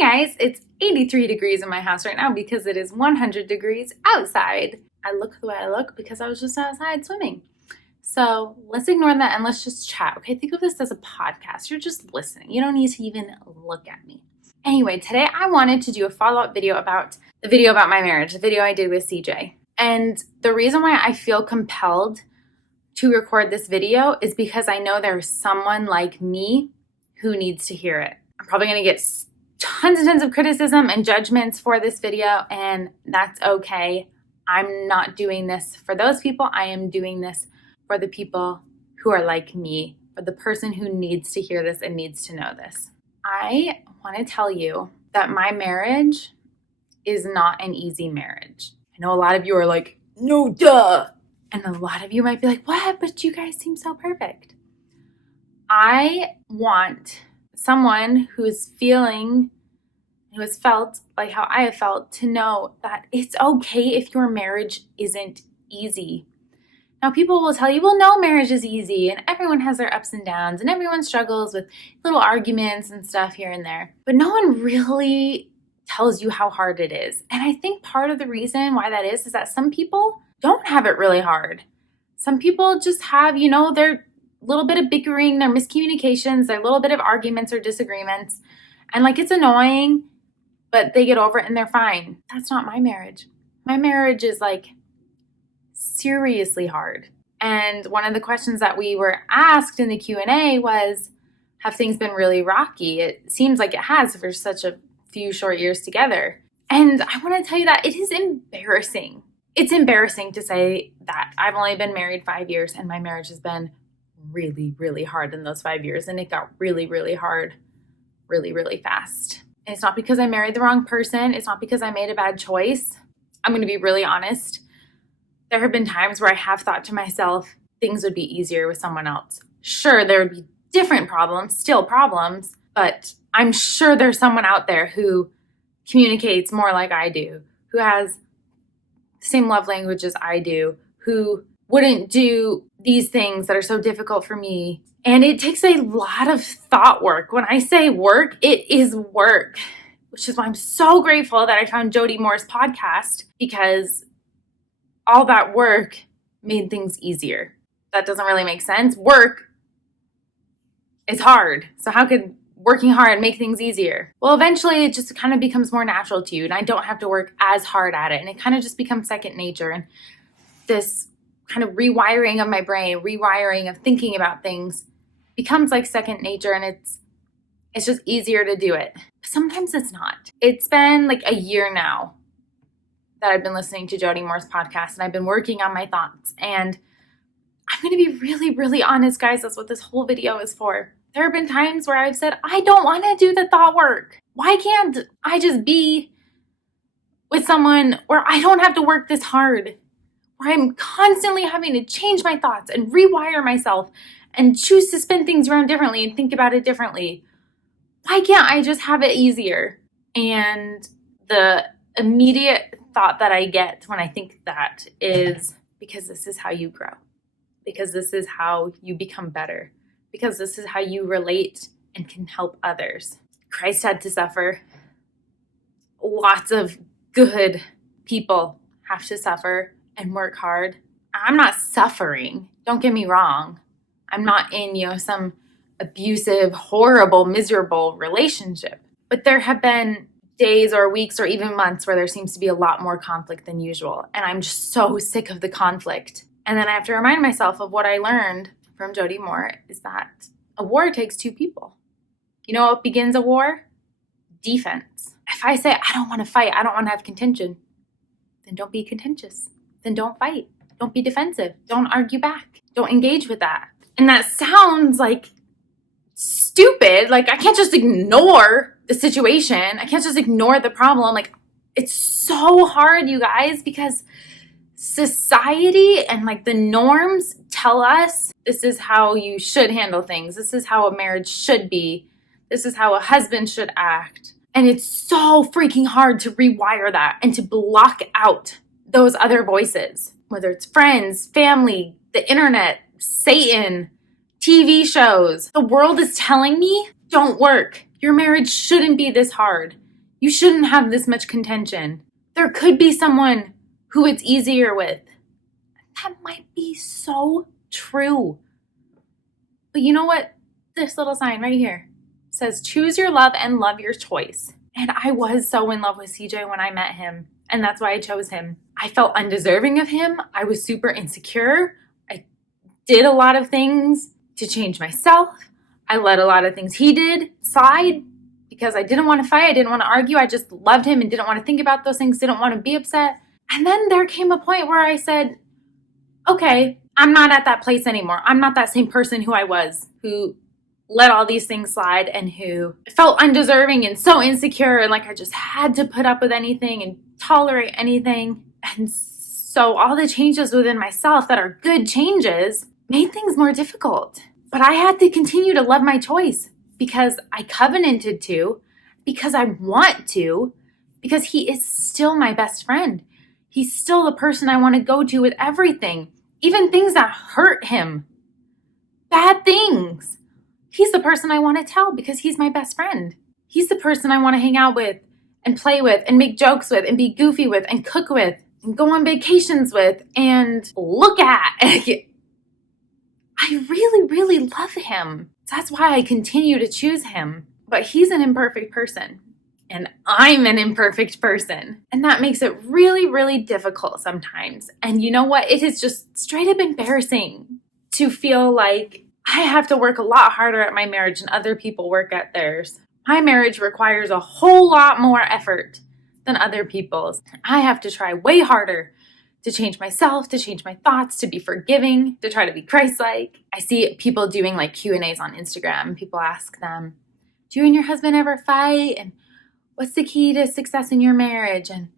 guys, it's 83 degrees in my house right now because it is 100 degrees outside. I look the way I look because I was just outside swimming. So let's ignore that and let's just chat, okay? Think of this as a podcast. You're just listening. You don't need to even look at me. Anyway, today I wanted to do a follow-up video about the video about my marriage, the video I did with CJ. And the reason why I feel compelled to record this video is because I know there's someone like me who needs to hear it. I'm probably going to get tons and tons of criticism and judgments for this video, and that's okay. I'm not doing this for those people. I am doing this for the people who are like me, for the person who needs to hear this and needs to know this. I want to tell you that my marriage is not an easy marriage. I know a lot of you are like, no, duh. And a lot of you might be like, what? But you guys seem so perfect. I want someone who has felt like how I have felt to know that it's okay if your marriage isn't easy. Now, people will tell you, well, no marriage is easy, and everyone has their ups and downs, and everyone struggles with little arguments and stuff here and there. But no one really tells you how hard it is. And I think part of the reason why that is that some people don't have it really hard. Some people just have, their little bit of bickering, their miscommunications, their little bit of arguments or disagreements. And it's annoying, but they get over it and they're fine. That's not my marriage. My marriage is seriously hard. And one of the questions that we were asked in the Q&A was, have things been really rocky? It seems like it has for such a few short years together. And I want to tell you that it is embarrassing. It's embarrassing to say that I've only been married 5 years and my marriage has been really, really hard in those 5 years. And it got really, really hard, really, really fast. And it's not because I married the wrong person. It's not because I made a bad choice. I'm going to be really honest. There have been times where I have thought to myself, things would be easier with someone else. Sure, there would be different problems, still problems, but I'm sure there's someone out there who communicates more like I do, who has the same love language as I do, who wouldn't do these things that are so difficult for me. And it takes a lot of thought work. When I say work, it is work, which is why I'm so grateful that I found Jody Moore's podcast, because all that work made things easier. That doesn't really make sense. Work is hard. So how could working hard make things easier? Well, eventually it just kind of becomes more natural to you, and I don't have to work as hard at it. And it kind of just becomes second nature. And this kind of rewiring of my brain, rewiring of thinking about things becomes like second nature, and it's just easier to do it. Sometimes it's not. It's been a year now that I've been listening to Jody Moore's podcast, and I've been working on my thoughts. And I'm going to be really, really honest, guys. That's what this whole video is for. There have been times where I've said, I don't want to do the thought work. Why can't I just be with someone where I don't have to work this hard, where I'm constantly having to change my thoughts and rewire myself and choose to spin things around differently and think about it differently? Why can't I just have it easier? And the immediate thought that I get when I think that is, because this is how you grow, because this is how you become better, because this is how you relate and can help others. Christ had to suffer. Lots of good people have to suffer and work hard. I'm not suffering. Don't get me wrong. I'm not in, some abusive, horrible, miserable relationship. But there have been days or weeks or even months where there seems to be a lot more conflict than usual. And I'm just so sick of the conflict. And then I have to remind myself of what I learned from Jody Moore, is that a war takes two people. You know what begins a war? Defense. If I say, I don't want to fight, I don't want to have contention, then don't be contentious. Then don't fight. Don't be defensive. Don't argue back. Don't engage with that. And that sounds stupid. I can't just ignore the situation. I can't just ignore the problem. It's so hard, you guys, because society and the norms tell us this is how you should handle things. This is how a marriage should be. This is how a husband should act. And it's so freaking hard to rewire that and to block out those other voices, whether it's friends, family, the internet, Satan, TV shows. The world is telling me, don't work. Your marriage shouldn't be this hard. You shouldn't have this much contention. There could be someone who it's easier with. That might be so true. But you know what? This little sign right here says, choose your love and love your choice. And I was so in love with CJ when I met him. And that's why I chose him. I felt undeserving of him. I was super insecure. I did a lot of things to change myself. I let a lot of things he did slide because I didn't want to fight. I didn't want to argue. I just loved him and didn't want to think about those things, didn't want to be upset. And then there came a point where I said, okay, I'm not at that place anymore. I'm not that same person who I was, who let all these things slide and who felt undeserving and so insecure and like I just had to put up with anything and tolerate anything. And so all the changes within myself that are good changes made things more difficult. But I had to continue to love my choice because I covenanted to, because I want to, because he is still my best friend. He's still the person I want to go to with everything, even things that hurt him, bad things. He's the person I want to tell because he's my best friend. He's the person I want to hang out with and play with and make jokes with and be goofy with and cook with and go on vacations with and look at. I really, really love him. That's why I continue to choose him. But he's an imperfect person. And I'm an imperfect person. And that makes it really, really difficult sometimes. And you know what? It is just straight up embarrassing to feel like I have to work a lot harder at my marriage than other people work at theirs. My marriage requires a whole lot more effort than other people's. I have to try way harder to change myself, to change my thoughts, to be forgiving, to try to be Christ-like. I see people doing like Q&As on Instagram. People ask them, do you and your husband ever fight? And what's the key to success in your marriage? And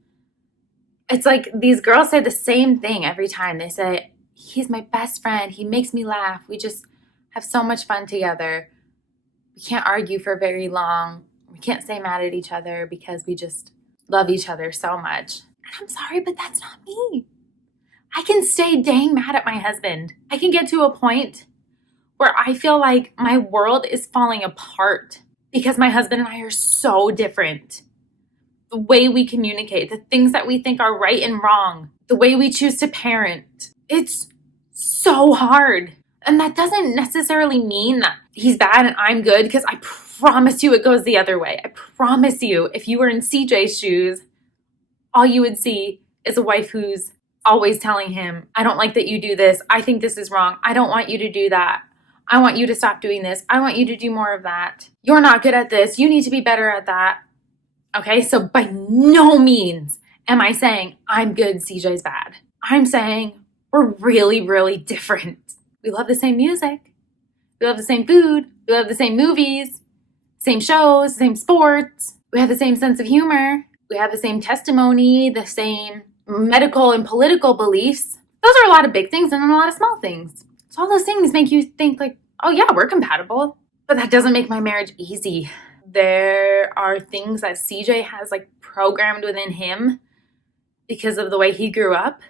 it's like these girls say the same thing every time. They say, he's my best friend. He makes me laugh. We just have so much fun together. We can't argue for very long. We can't stay mad at each other because we just love each other so much. And I'm sorry, but that's not me. I can stay dang mad at my husband. I can get to a point where I feel like my world is falling apart because my husband and I are so different. The way we communicate, the things that we think are right and wrong, the way we choose to parent, it's so hard. And that doesn't necessarily mean that he's bad and I'm good, because I promise you it goes the other way. I promise you, if you were in CJ's shoes, all you would see is a wife who's always telling him, I don't like that you do this. I think this is wrong. I don't want you to do that. I want you to stop doing this. I want you to do more of that. You're not good at this. You need to be better at that. Okay, so by no means am I saying I'm good, CJ's bad. I'm saying we're really, really different. We love the same music. We love the same food. We love the same movies, same shows, same sports. We have the same sense of humor. We have the same testimony, the same medical and political beliefs. Those are a lot of big things and a lot of small things. So all those things make you think like, oh yeah, we're compatible. But that doesn't make my marriage easy. There are things that CJ has like programmed within him because of the way he grew up.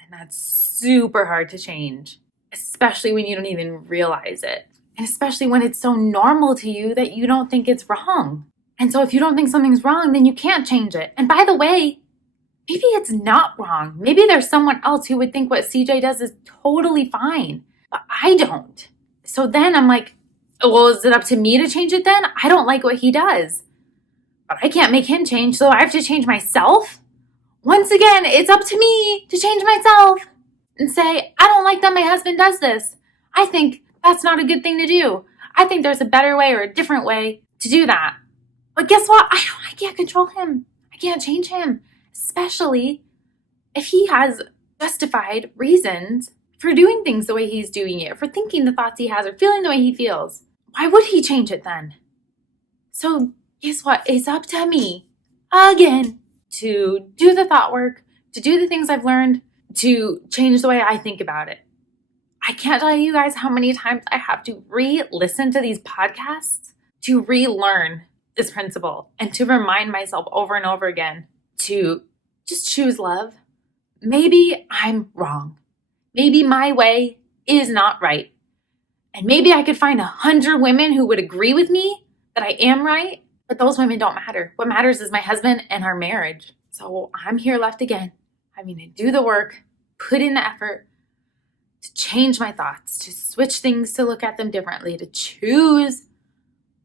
And that's super hard to change, especially when you don't even realize it. And especially when it's so normal to you that you don't think it's wrong. And so if you don't think something's wrong, then you can't change it. And by the way, maybe it's not wrong. Maybe there's someone else who would think what CJ does is totally fine, but I don't. So then I'm like, well, is it up to me to change it then? I don't like what he does, but I can't make him change, so I have to change myself? Once again, it's up to me to change myself and say, I don't like that my husband does this. I think that's not a good thing to do. I think there's a better way or a different way to do that. But guess what? I can't control him. I can't change him, especially if he has justified reasons for doing things the way he's doing it, for thinking the thoughts he has or feeling the way he feels. Why would he change it then? So guess what? It's up to me, again, to do the thought work, to do the things I've learned, to change the way I think about it. I can't tell you guys how many times I have to re-listen to these podcasts to relearn this principle and to remind myself over and over again to just choose love. Maybe I'm wrong. Maybe my way is not right. And maybe I could find 100 women who would agree with me that I am right. But those women don't matter. What matters is my husband and our marriage. So I'm here left again, having to do the work, put in the effort to change my thoughts, to switch things, to look at them differently, to choose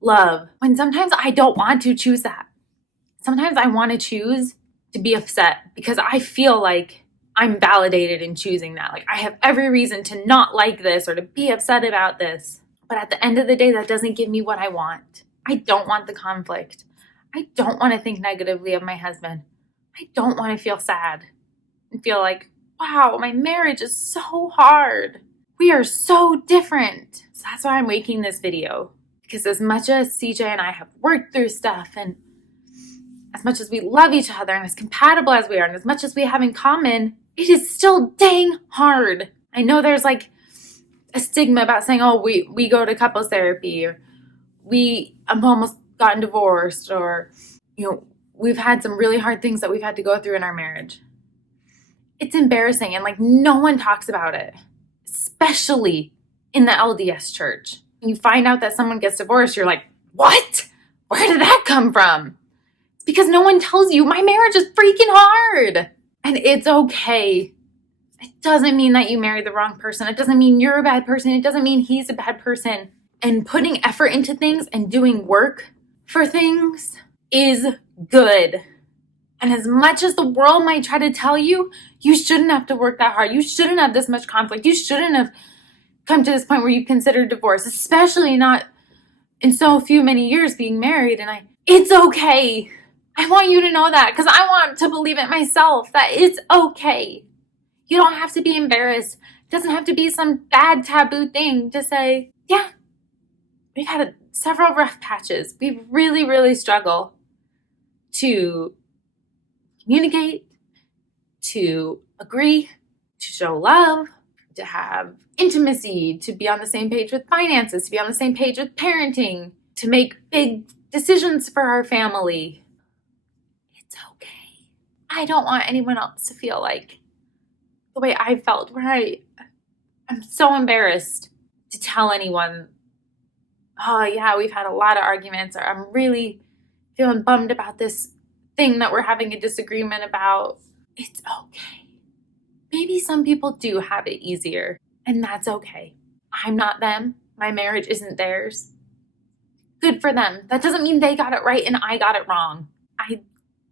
love. When sometimes I don't want to choose that. Sometimes I want to choose to be upset because I feel like I'm validated in choosing that. Like I have every reason to not like this or to be upset about this. But at the end of the day, that doesn't give me what I want. I don't want the conflict. I don't want to think negatively of my husband. I don't want to feel sad and feel like, wow, my marriage is so hard. We are so different. So that's why I'm making this video. Because as much as CJ and I have worked through stuff, and as much as we love each other, and as compatible as we are, and as much as we have in common, it is still dang hard. I know there's like a stigma about saying, oh, we go to couples therapy, or we have almost gotten divorced, or, we've had some really hard things that we've had to go through in our marriage. It's embarrassing, and like no one talks about it, especially in the LDS church. When you find out that someone gets divorced, you're like, what? Where did that come from? It's because no one tells you my marriage is freaking hard. And it's okay. It doesn't mean that you married the wrong person. It doesn't mean you're a bad person. It doesn't mean he's a bad person. And putting effort into things and doing work for things is good. And as much as the world might try to tell you, you shouldn't have to work that hard. You shouldn't have this much conflict. You shouldn't have come to this point where you consider divorce, especially not in so many years being married. And it's okay. I want you to know that because I want to believe it myself, that it's okay. You don't have to be embarrassed. It doesn't have to be some bad taboo thing to say, yeah, we've had several rough patches. We really, really struggle to communicate, to agree, to show love, to have intimacy, to be on the same page with finances, to be on the same page with parenting, to make big decisions for our family. It's okay. I don't want anyone else to feel like the way I felt, where I'm so embarrassed to tell anyone, oh yeah, we've had a lot of arguments, or I'm really feeling bummed about this thing that we're having a disagreement about. It's okay. Maybe some people do have it easier, and that's okay. I'm not them. My marriage isn't theirs. Good for them. That doesn't mean they got it right and I got it wrong. I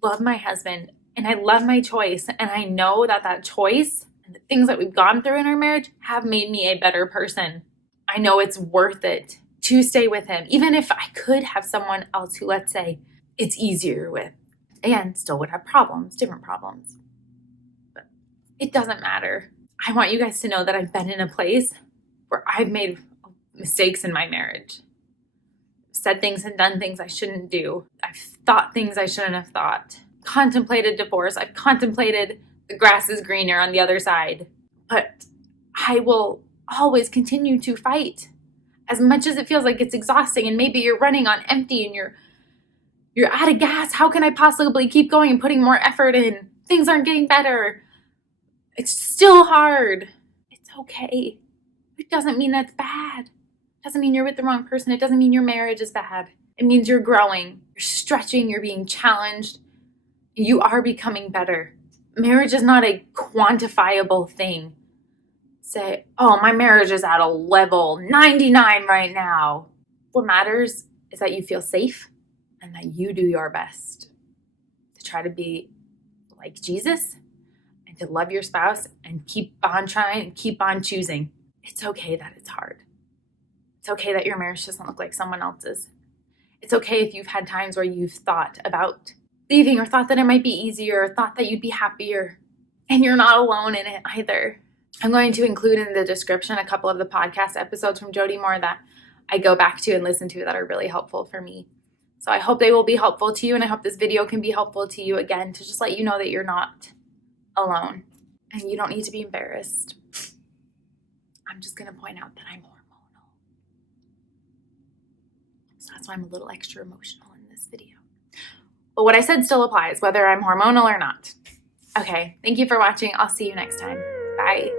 love my husband and I love my choice, and I know that choice and the things that we've gone through in our marriage have made me a better person. I know it's worth it to stay with him, even if I could have someone else who, let's say, it's easier with. Again, still would have problems, different problems. But it doesn't matter. I want you guys to know that I've been in a place where I've made mistakes in my marriage. Said things and done things I shouldn't do. I've thought things I shouldn't have thought. Contemplated divorce. I've contemplated the grass is greener on the other side. But I will always continue to fight. As much as it feels like it's exhausting and maybe you're running on empty and you're out of gas. How can I possibly keep going and putting more effort in? Things aren't getting better. It's still hard. It's okay. It doesn't mean that's bad. It doesn't mean you're with the wrong person. It doesn't mean your marriage is bad. It means you're growing, you're stretching, you're being challenged. You are becoming better. Marriage is not a quantifiable thing. Say, oh, my marriage is at a level 99 right now. What matters is that you feel safe and that you do your best to try to be like Jesus and to love your spouse and keep on trying and keep on choosing. It's okay that it's hard. It's okay that your marriage doesn't look like someone else's. It's okay if you've had times where you've thought about leaving, or thought that it might be easier, or thought that you'd be happier, and you're not alone in it either. I'm going to include in the description a couple of the podcast episodes from Jody Moore that I go back to and listen to that are really helpful for me. So I hope they will be helpful to you, and I hope this video can be helpful to you, again, to just let you know that you're not alone and you don't need to be embarrassed. I'm just going to point out that I'm hormonal. So that's why I'm a little extra emotional in this video. But what I said still applies, whether I'm hormonal or not. Okay, thank you for watching. I'll see you next time. Bye.